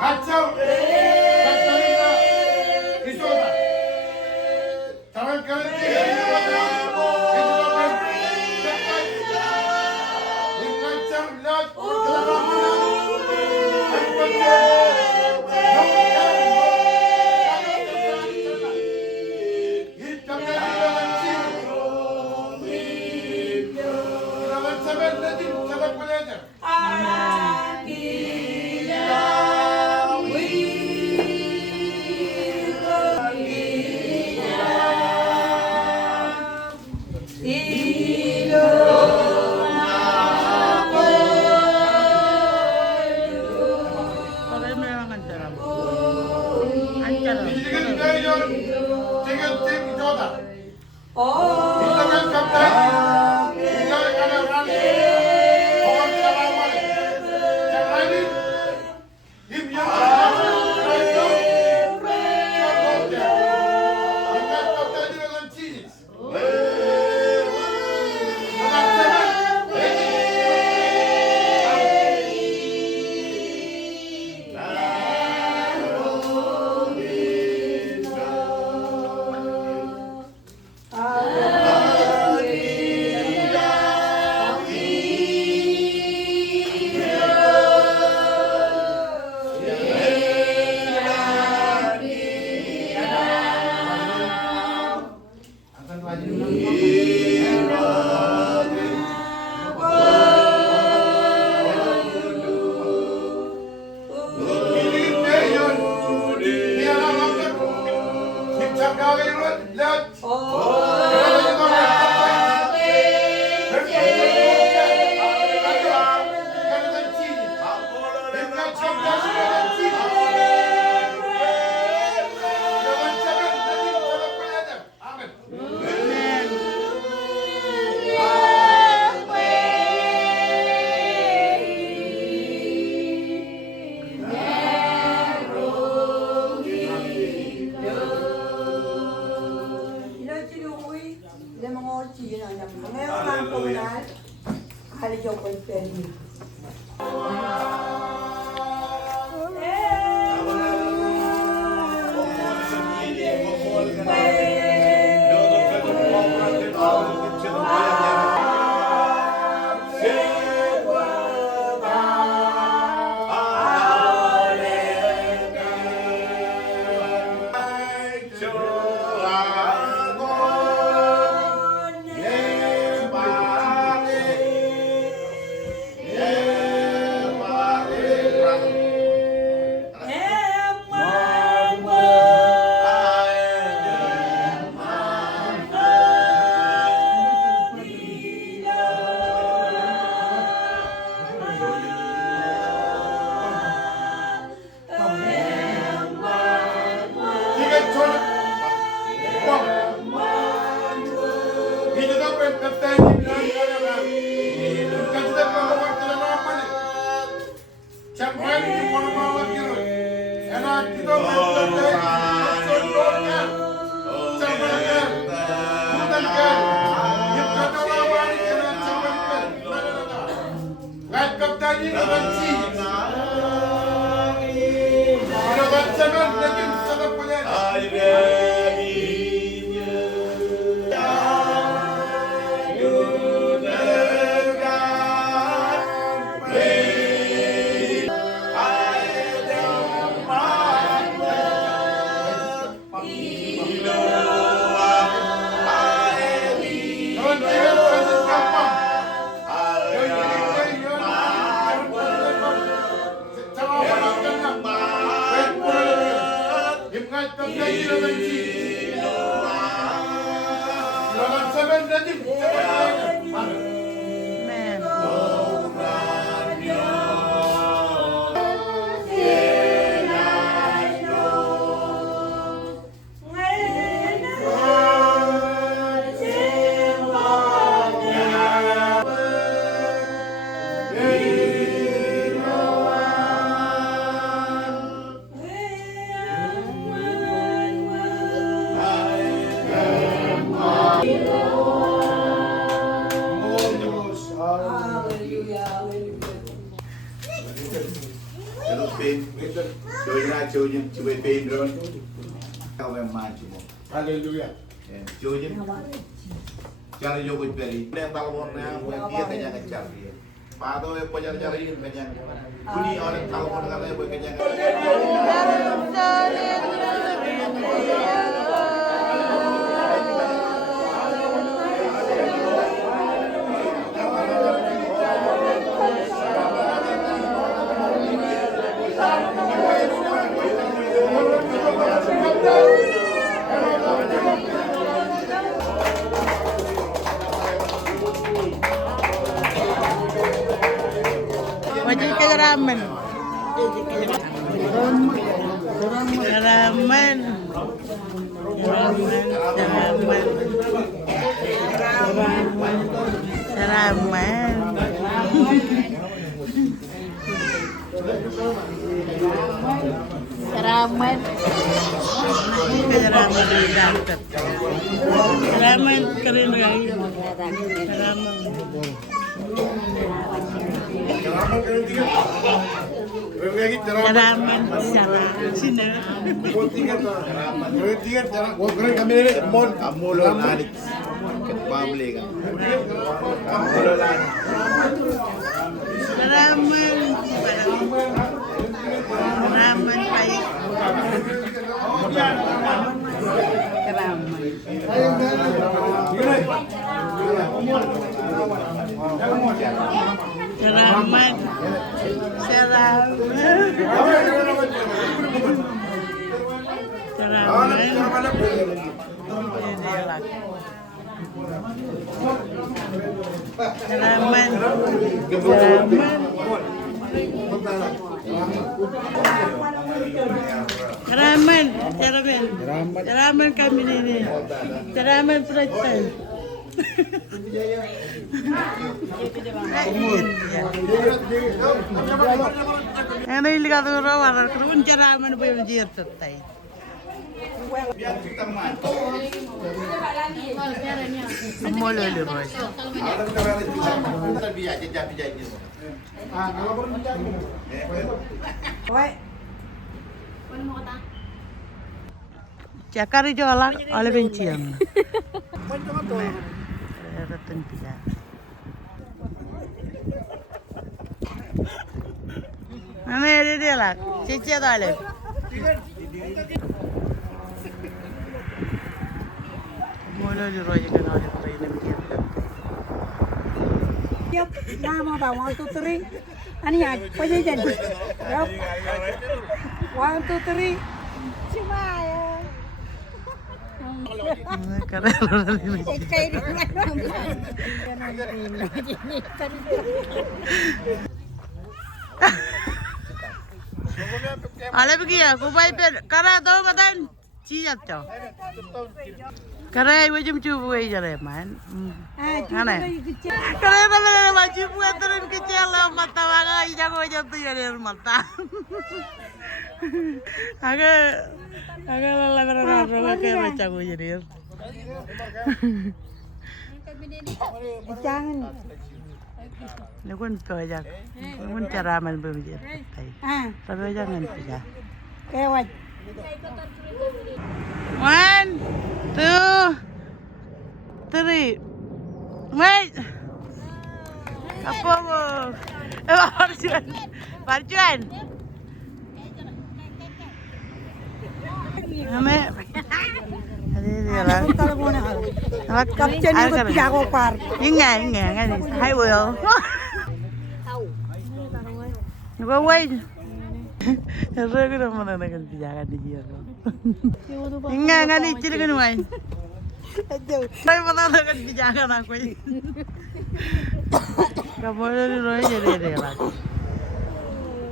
Kacau. Kacau Risota. Tangan kanan kiri. Chojin cuba pendron. Kau yang maju. Haleluya. Chojin. Jangan jogo peri. Dia talonnya dia kanya kencar dia. Pado yang pajar-jari kanya. Kuni orang talon katanya boleh kanya. Wajib ke ramen. Ramen. Ramen. Ramen keren lagi. Ramen. Ramen sini. Amulo lanik. Kepamle kan. Amulo lanik. Ramen. Ramen baik. Ramen. Ramen kami ini. Ramen petai. Yang ini lihat orang kerun ramen boleh menjadi petai. Molo le boy. Cakari jualan oleh bencian. Ratan pila. Ane dia lah, cici ada le. Molo le roy kan oleh roy le bencian. Yep, nama dah 1 2 3. Ani aja, apa jadi? Yep. 1 2 3. Cuma ya. Keren orang ini. Ale pergi ya, aku baik per. Kara tahu katan, cia cau. Kara ibu jam cubu aja le man. Mana? Kara mana baju buat turun kecil lah mata warga jago jatuh ya dari mata. Agak lelah berapa kayak macam gue jadi. Jangan. Ini kan pejak, ini cara main bermijir. Tapi jangan pejak. Kewat. 1, 2, 3. Wait. Apa bu? Parjuan, parjuan. Ame. Ada dia lah. Kalau mau nak. Kapten itu jago par. Ingat, hai will. Gua wait. Erre ko naman na nagpijakan di dia. Ingat ni cili kan wait. Saya mana nak pijakan aku. Kamu ni roy jadi lah.